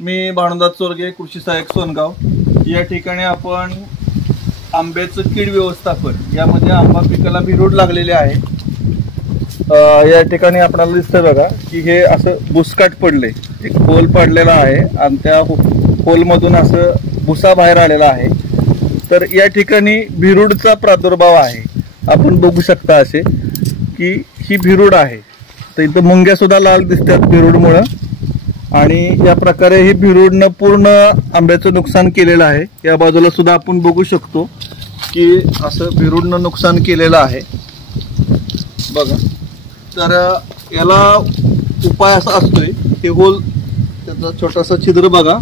मी भानुदास चोरगे, कृषी सहाय्यक सोनगाव। या ठिकाणी आपण आंब्याचं कीड व्यवस्थापन यामध्ये आंबा पिकाला भिरूड लागलेले आहे। या ठिकाणी आपल्याला दिसतं बघा की हे असं बुसकाट पडले, एक होल पडलेला आहे आणि त्या होलमधून असं भुसा बाहेर आलेला आहे। तर या ठिकाणी भिरूडचा प्रादुर्भाव आहे। आपण बघू शकता असे की ही भिरूड आहे। तर इथं मुंग्या सुद्धा लाल दिसतात भिरूडमुळे आणि या प्रकारे ही भिरूडनं पूर्ण आंब्याचं नुकसान केलेलं आहे। या बाजूला सुद्धा आपण बघू शकतो की असं भिरूडनं नुकसान केलेलं आहे बघा। तर याला उपाय असा असतोय की होल त्याचा छोटासा छिद्र बघा,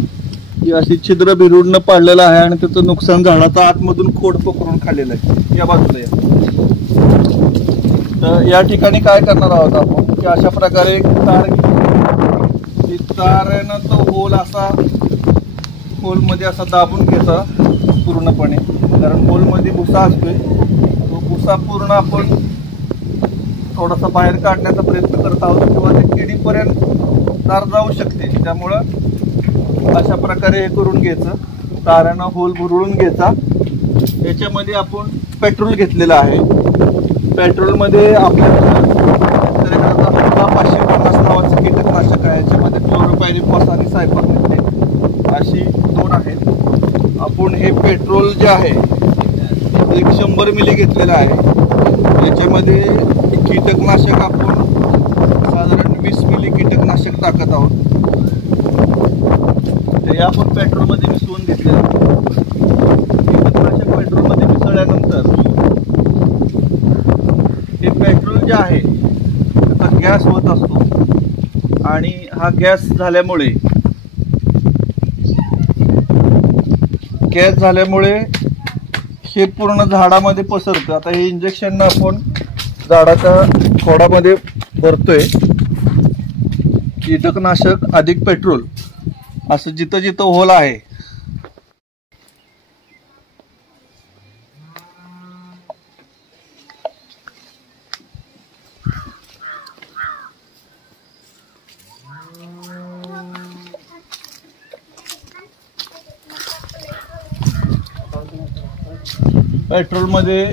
ही अशी छिद्र भिरूडनं पाडलेलं आहे आणि त्याचं नुकसान झाडाचं आतमधून खोड पकडून खाल्लेलं आहे। या बाजूला या तर या ठिकाणी काय करणार आहोत आपण की अशा प्रकारे एक तार घेतली, तारेनं तो होल असा होलमध्ये असा दाबून घ्यायचा पूर्णपणे, कारण होलमध्ये भुसा असतोय। तो भुसा पूर्ण आपण थोडासा बाहेर काढण्याचा प्रयत्न करत आहोत किंवा ते किडीपर्यंत तार जाऊ शकते। त्यामुळं अशा प्रकारे हे करून घ्यायचं, तारानं होल भुरळून घ्यायचा। याच्यामध्ये आपण पेट्रोल घेतलेलं आहे। पेट्रोलमध्ये आपल्याला 550 नावाचं कीटकनाशक आहे, याच्यामध्ये क्लोरोपायरिफॉस आणि सायपरमेथ्रिन अशी दोन आहेत। आपण हे पेट्रोल जे आहे एक 100 मिली घेतलेलं आहे। याच्यामध्ये कीटकनाशक आपण साधारण 20 मिली कीटकनाशक टाकत आहोत। ते आपण पेट्रोलमध्ये मिसळून घेतलेलं आहे। कीटकनाशक पेट्रोलमध्ये मिसळल्यानंतर हे पेट्रोल जे आहे त्याचा गॅस होत असतो आणि हा गॅस झाल्यामुळे हे पूर्ण झाडामध्ये पसरतं। आता हे इंजेक्शन आपण झाडाच्या खोडामध्ये भरतोय, कीटकनाशक अधिक पेट्रोल असं जिथं जिथं होल आहे पेट्रोलमध्ये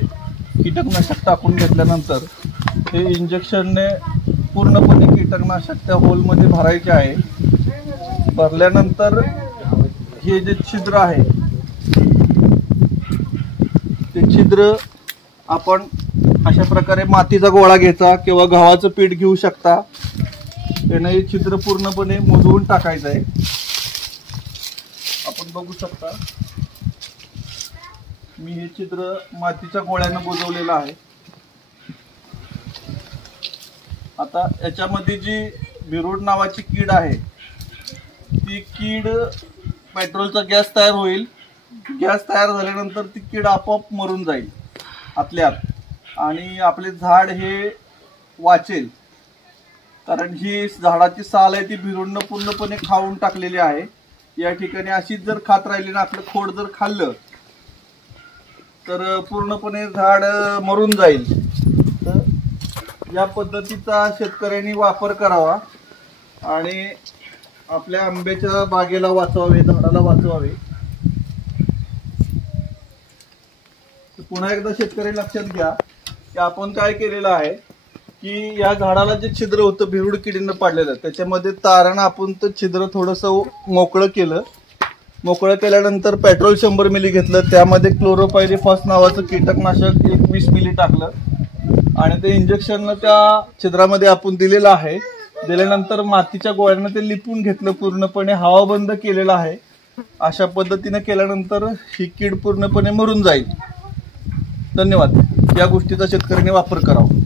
कीटकनाशक टाकून घेतल्यानंतर हे इंजेक्शनने पूर्णपणे कीटकनाशक त्या होलमध्ये भरायचे आहे। भरल्यानंतर हे जे छिद्र आहे ते छिद्र आपण अशा प्रकारे मातीचा गोळा घ्यायचा किंवा गव्हाचं पीठ घेऊ शकता। त्याने हे छिद्र पूर्णपणे मुजवून टाकायचं आहे। आपण बघू शकता मी हे छिद्र मातीच्या गोळ्यानं बुजवलेलं आहे। आता याच्यामध्ये जी भिरूड नावाची कीड आहे ती कीड पेट्रोलचा गॅस तयार होईल, गॅस तयार झाल्यानंतर ती कीड आपोआप मरून जाईल आतल्यात आणि आपले झाड हे वाचेल, कारण ही झाडाची साल आहे ती भिरूडनं पूर्णपणे खाऊन टाकलेली आहे। या ठिकाणी अशीच जर खात राहिली ना, आपलं खोड जर खाल्लं तर पूर्णपणे झाड मरून जाईल। तर या पद्धतीचा शेतकऱ्यांनी वापर करावा आणि आपल्या आंब्याच्या बागेला वाचवावे, झाडाला वाचवावे। पुन्हा एकदा शेतकरी लक्षात घ्या की आपण काय केलेलं आहे की या झाडाला जे छिद्र होतं भिरूड किडीनं पाडलेलं त्याच्यामध्ये तारानं आपण ते छिद्र थोडंसं मोकळं केलं। मोकळं केल्यानंतर पेट्रोल 100 मिली घेतलं, त्यामध्ये क्लोरोपायरिफॉस नावाचं कीटकनाशक 20 मिली टाकलं आणि ते इंजेक्शन त्या छिद्रामध्ये आपण दिलेलं आहे। दिल्यानंतर मातीच्या गोळ्यानं ते लिपून घेतलं, पूर्णपणे हवा बंद केलेलं आहे। अशा पद्धतीने केल्यानंतर ही कीड पूर्णपणे मरून जाईल। धन्यवाद। या गोष्टीचा शेतकऱ्यांनी वापर करावा।